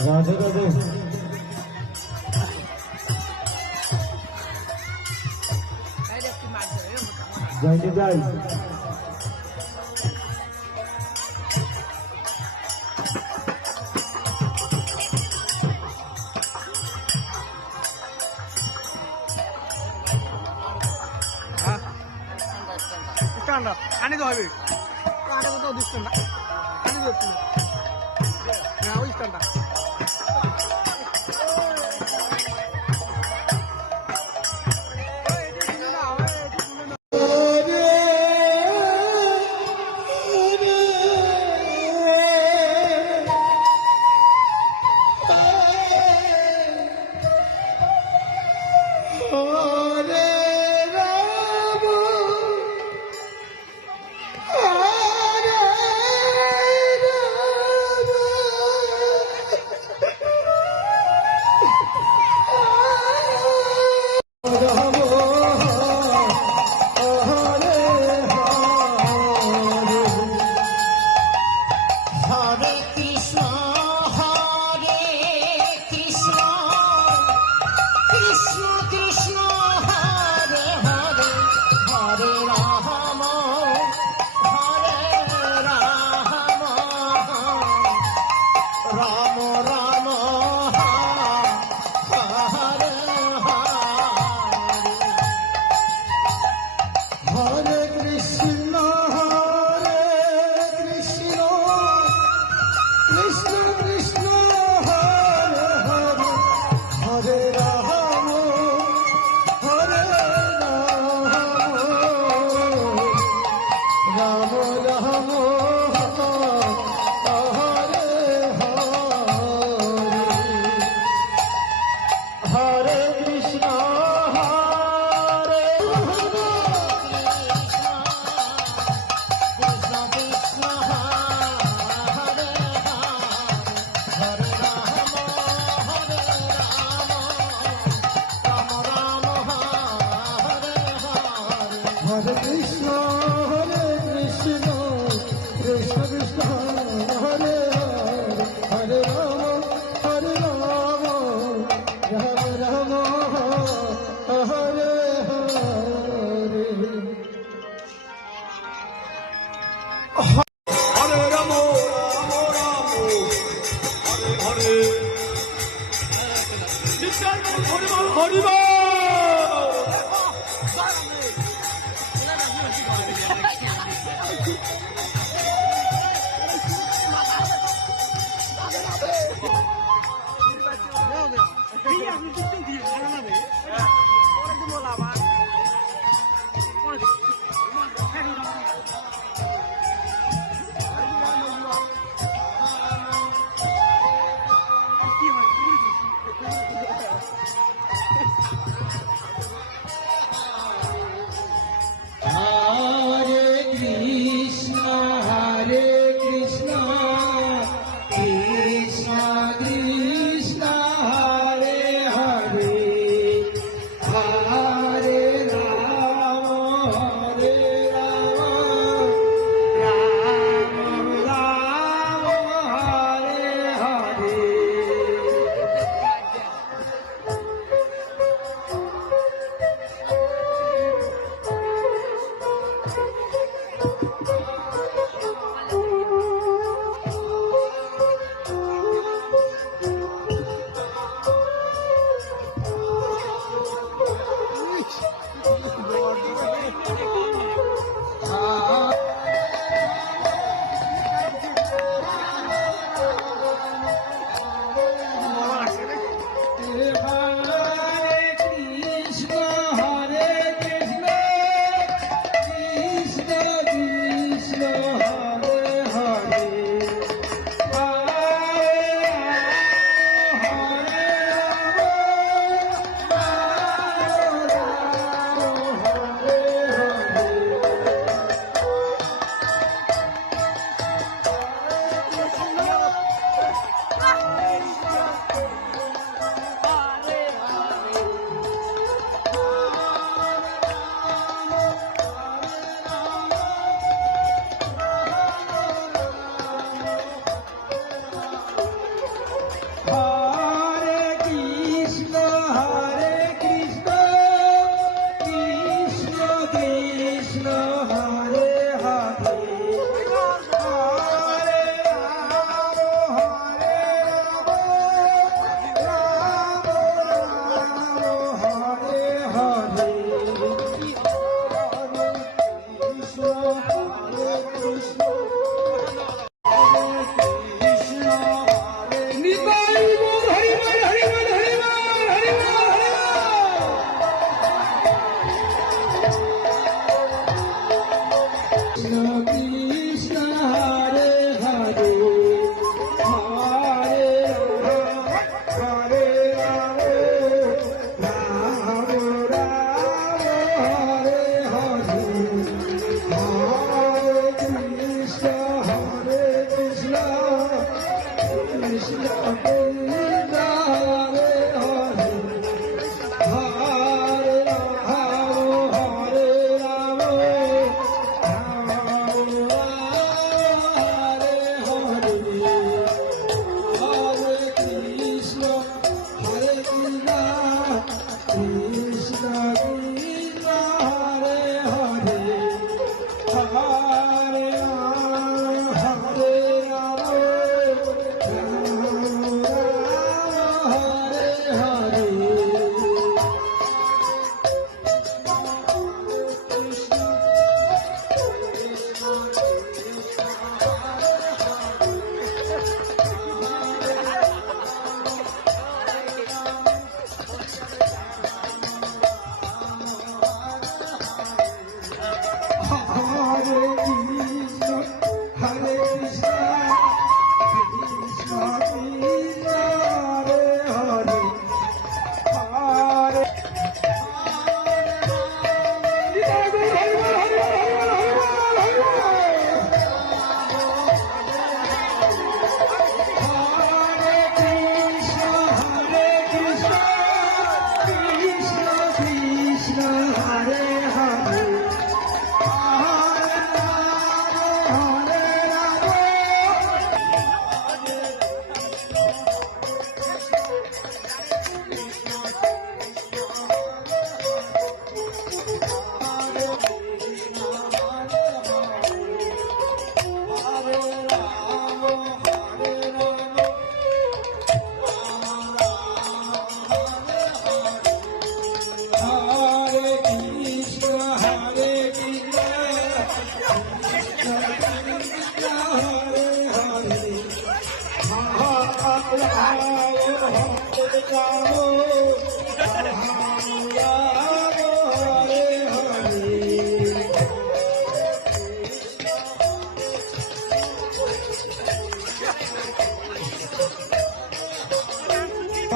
राधे राधे जय जय আনি তো হবে আটা কোথাও দিচ্ছেন না আনি দিচ্ছেন না ওই স্ট্যান্ডটা কৃষ্ণ কৃষ্ণ হরে হরে হরে রাম রাম রাম হরে হরে হরে রাম রাম রাম হরে হরে নিত্যানন্দ হরিবল হরিবল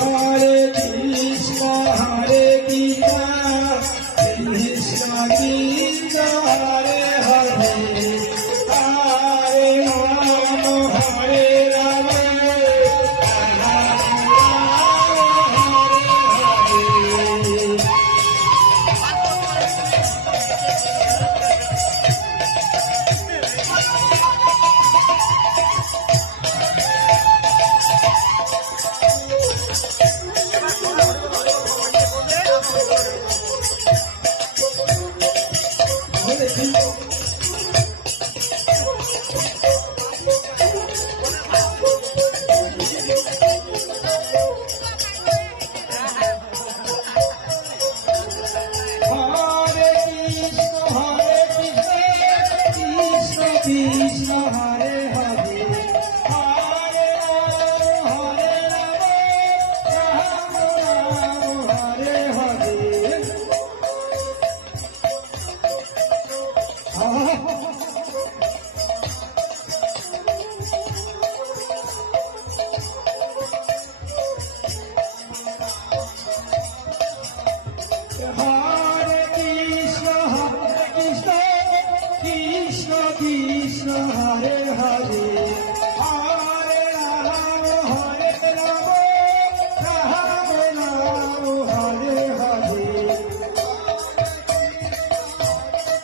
Hare Krishna, Hare Krishna, Krishna Krishna, Hare Hare, Hare Rama, Hare Rama, Rama Rama, Hare Hare. Krishna Hare Hare, Hare Rama, Hare Rama, Rama Hare Hare. Hare Krishna, Krishna Krishna, Hare Hare, Hare Rama, Hare Rama, Rama Rama, Hare Hare.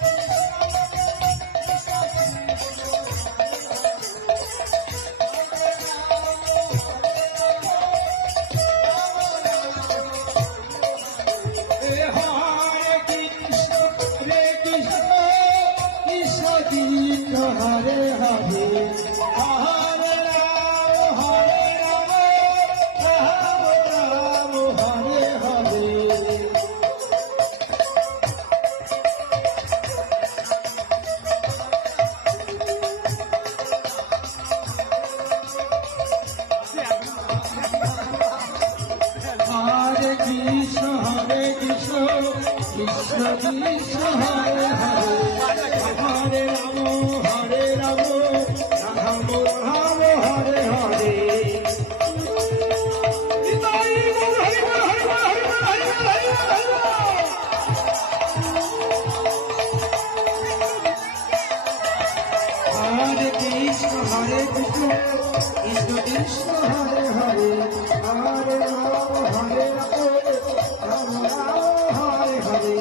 Hare Krishna, Krishna Krishna, Hare Hare, Hare Rama, Rama Rama, Hare Hare. Hare Krishna, Krishna Krishna, Hare Hare, Hare Rama, Rama Rama, Hare Hare. Hare Krishna, Krishna Krishna, Hare Hare, Hare Rama, Rama Rama, Hare Hare,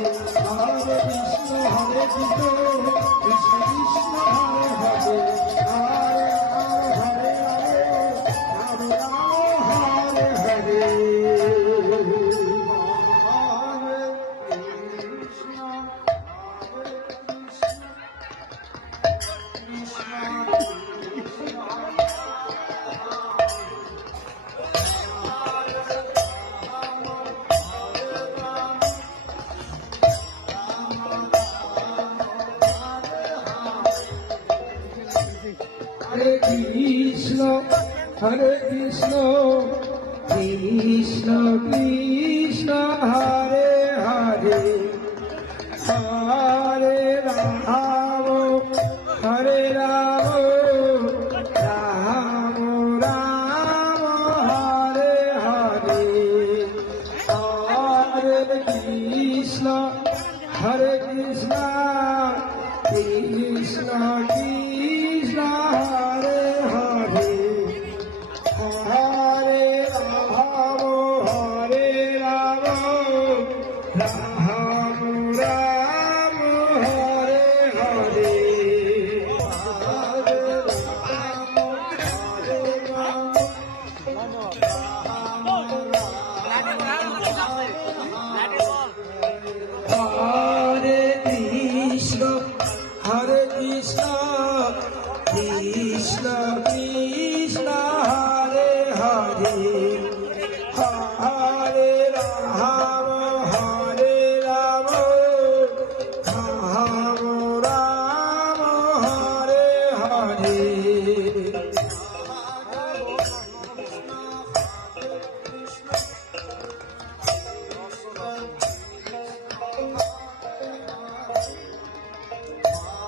Hare Krishna, Krishna Krishna, Hare Hare, Hare Rama, Rama Rama, Hare Hare. Hare Krishna, Krishna Krishna, Hare Hare, Hare Rama, Hare Rama, Rama Rama, Hare Hare, Hare Krishna, Krishna Krishna, Hare Hare, Hare Rama, Hare Rama, Rama Rama, Hare Hare, Hare Rama, Hare Krishna, Krishna Krishna, Hare Hare, Hare Rama, Hare Rama, Rama Rama, Hare Hare.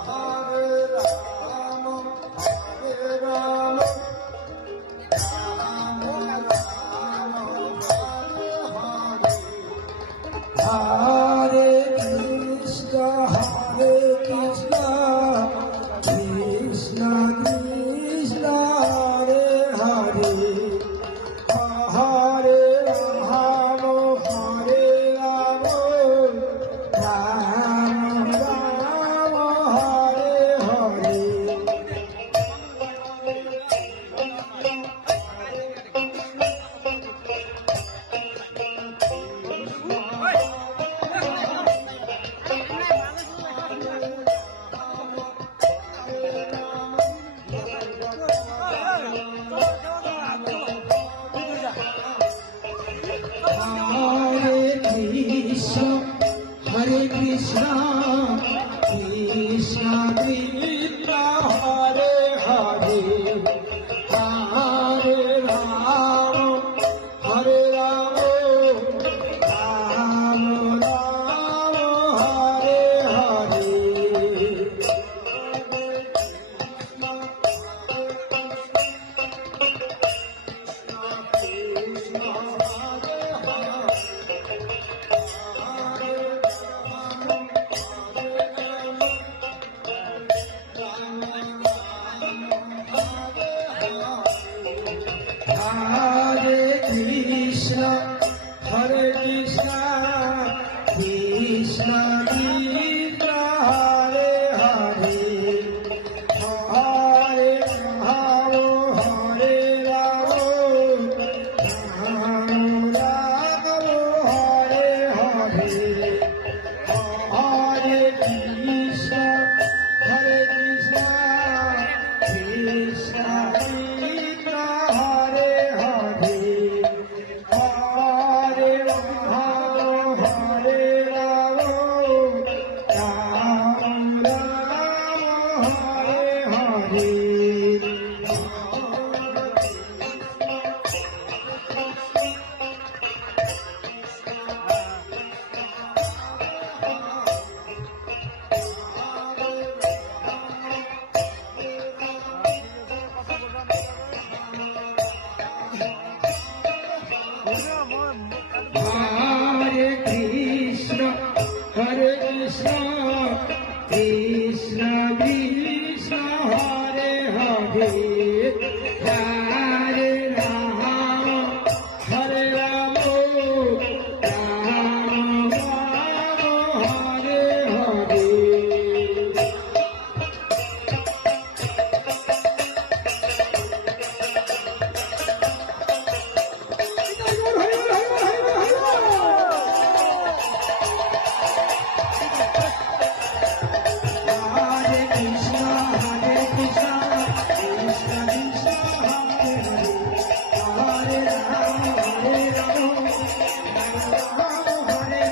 Hare Krishna Krishna Krishna Hare Hare Hare Ram হরে Ram Ram Ram Hare Hare Hare Krishna, Hare Krishna, Krishna Krishna, Hare Hare, Hare Rama, Hare Rama, Rama Rama, Hare Hare, Hare Krishna, Hare Krishna, Krishna Krishna, Hare Hare, Hare Rama, Hare Rama, Rama Rama, Hare Hare Krishna, Hare Krishna, Krishna Krishna, Hare Hare, Hare Rama, Hare Rama, Rama Rama, Hare Hare. Hare Krishna, Hare Krishna, Krishna Krishna, Hare Hare, Hare Rama, Hare Rama, Rama Rama, Hare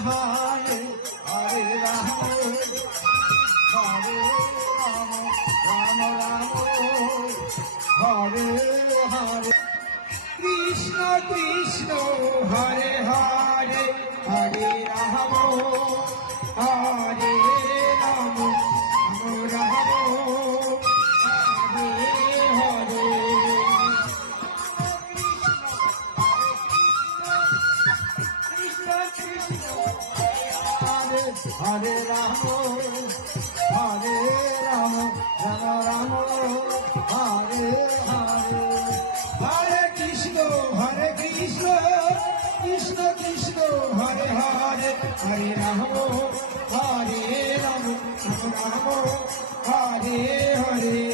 Hare Hare Rama Hare Rama Rama Rama Hare Hare Krishna Krishna Hare Hare Hare Rama Hare Rama Rama Hare Hare Krishna Krishna Hare Rama Hare Rama Rama Rama Hare Hare Hare Krishna Krishna Krishna Hare Hare Hare Rama Hare Rama Rama Rama Hare Hare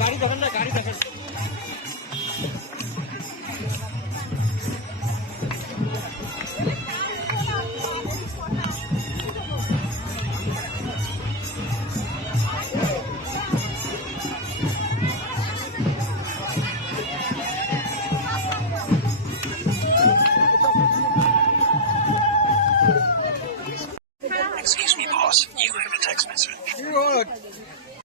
গাড়ি দেখেন না, গাড়ি দেখেন। Excuse me, boss. You have a text message. Good.